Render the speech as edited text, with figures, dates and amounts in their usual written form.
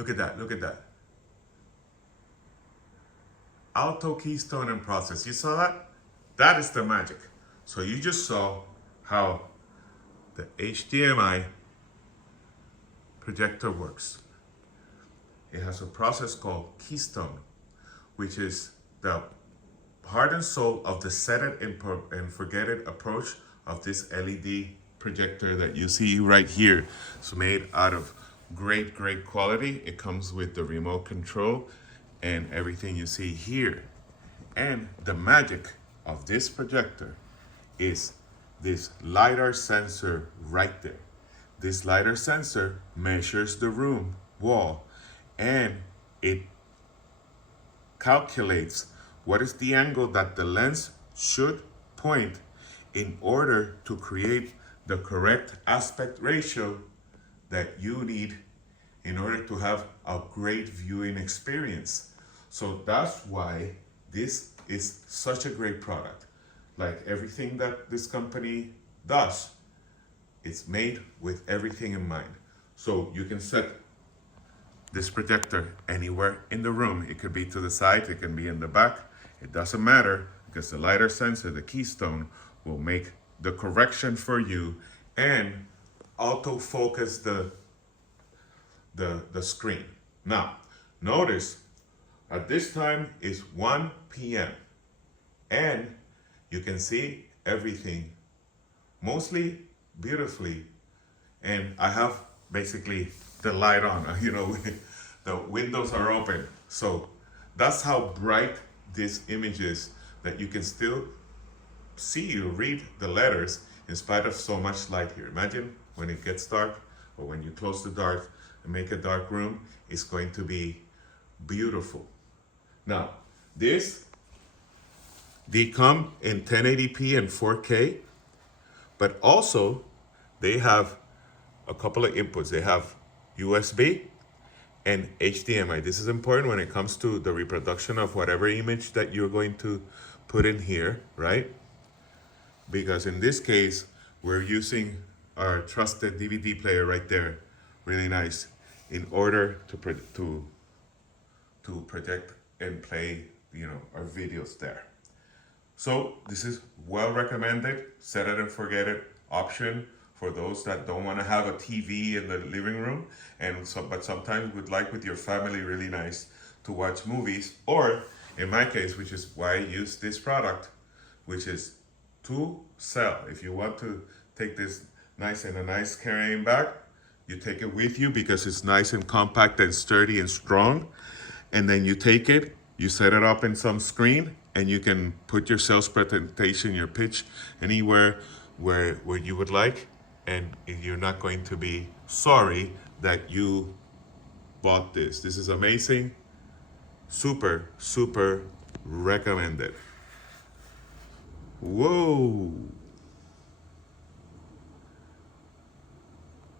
Look at that, look at that. Auto keystoning process. You saw that? That is the magic. So you just saw how the HDMI projector works. It has a process called keystone, which is the heart and soul of the set it and forget it approach of this LED projector that you see right here. It's made out of great quality. It comes with the remote control and everything you see here. And the magic of this projector is this LiDAR sensor right there. This LiDAR sensor measures the room wall and it calculates what is the angle that the lens should point in order to create the correct aspect ratio that you need in order to have a great viewing experience. So that's why this is such a great product. Like everything that this company does, it's made with everything in mind. So you can set this projector anywhere in the room. It could be to the side, it can be in the back. It doesn't matter because the LiDAR sensor, the keystone, will make the correction for you and autofocus the screen. Now, notice at this time is 1 p.m. and you can see everything mostly beautifully. And I have basically the light on, the windows are open. So that's how bright this image is, that you can still see or read the letters in spite of so much light here. Imagine when it gets dark or when you close the dark and make a dark room, it's going to be beautiful. Now, they come in 1080p and 4K, but also they have a couple of inputs. They have USB and HDMI. This is important when it comes to the reproduction of whatever image that you're going to put in here, right? Because in this case, we're using our trusted DVD player right there, really nice, in order to project and play, our videos there. So this is well recommended, set it and forget it option for those that don't want to have a TV in the living room, but sometimes would like with your family, really nice to watch movies, or in my case, which is why I use this product, which is to sell. If you want to take this nice in a nice carrying bag, you take it with you because it's nice and compact and sturdy and strong. And then you take it, you set it up in some screen, and you can put your sales presentation, your pitch anywhere where you would like, and you're not going to be sorry that you bought this. This is amazing. Super recommended. Whoa.